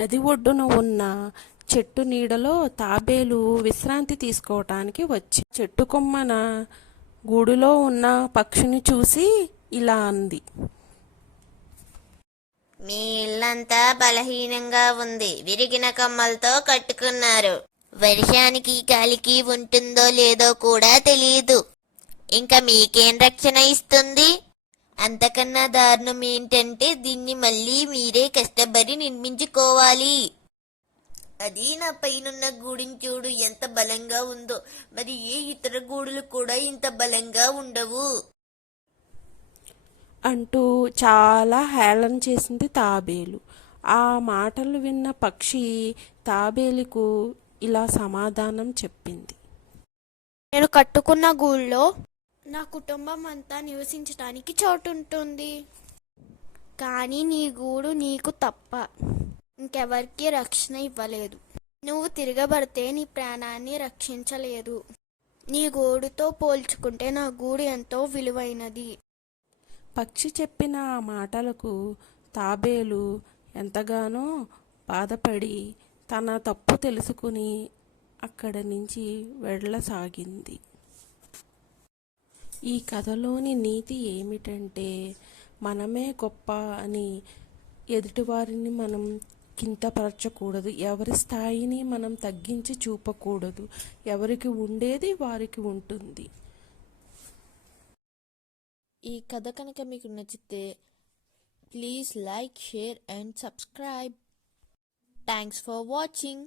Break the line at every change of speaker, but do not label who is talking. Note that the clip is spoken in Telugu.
నది ఒడ్డున ఉన్న చెట్టు నీడలో తాబేలు విశ్రాంతి తీసుకోవటానికి వచ్చి చెట్టు కొమ్మన గూడులో ఉన్న పక్షిని చూసి ఇలా అంది.
మీ ఇల్లంతా బలహీనంగా ఉంది విరిగిన కమ్మలతో కట్టుకున్నారు. వర్షానికి గాలికి ఉంటుందో లేదో కూడా తెలియదు ఇంకా మీకేం రక్షణ ఇస్తుంది? అంతకన్నా దారుణం ఏంటంటే దీన్ని మళ్ళీ మీరే కష్టపడి నిర్మించుకోవాలి. అది నా పైనున్న గూడిని చూడు ఎంత బలంగా ఉందో. మరి ఏ ఇతర గూడులు కూడా ఇంత బలంగా ఉండవు.
అంటూ చాలా హేళన చేసింది తాబేలు. ఆ మాటలు విన్న పక్షి తాబేలుకు ఇలా సమాధానం చెప్పింది.
నేను కట్టుకున్న గూళ్ళో నా కుటుంబం అంతా నివసించడానికి చోటు ఉంటుంది కానీ నీ గూడు నీకు తప్ప ఇంకెవరికి రక్షణ ఇవ్వలేదు. నువ్వు తిరగబడితే నీ ప్రాణాన్ని రక్షించలేదు. నీ గూడుతో పోల్చుకుంటే నా గూడు ఎంతో విలువైనది.
పక్షి చెప్పిన ఆ మాటలకు తాబేలు ఎంతగానో బాధపడి తన తప్పు తెలుసుకుని అక్కడి నుంచి వెళ్ళసాగింది. ఈ కథలోని నీతి ఏమిటంటే మనమే గొప్ప అని ఎదుటివారిని మనం కింతపరచకూడదు. ఎవరి స్థాయిని మనం తగ్గించి చూపకూడదు. ఎవరికి ఉండేది వారికి ఉంటుంది.
ఈ కథ కనుక మీకు నచ్చితే please like share and subscribe. Thanks for watching.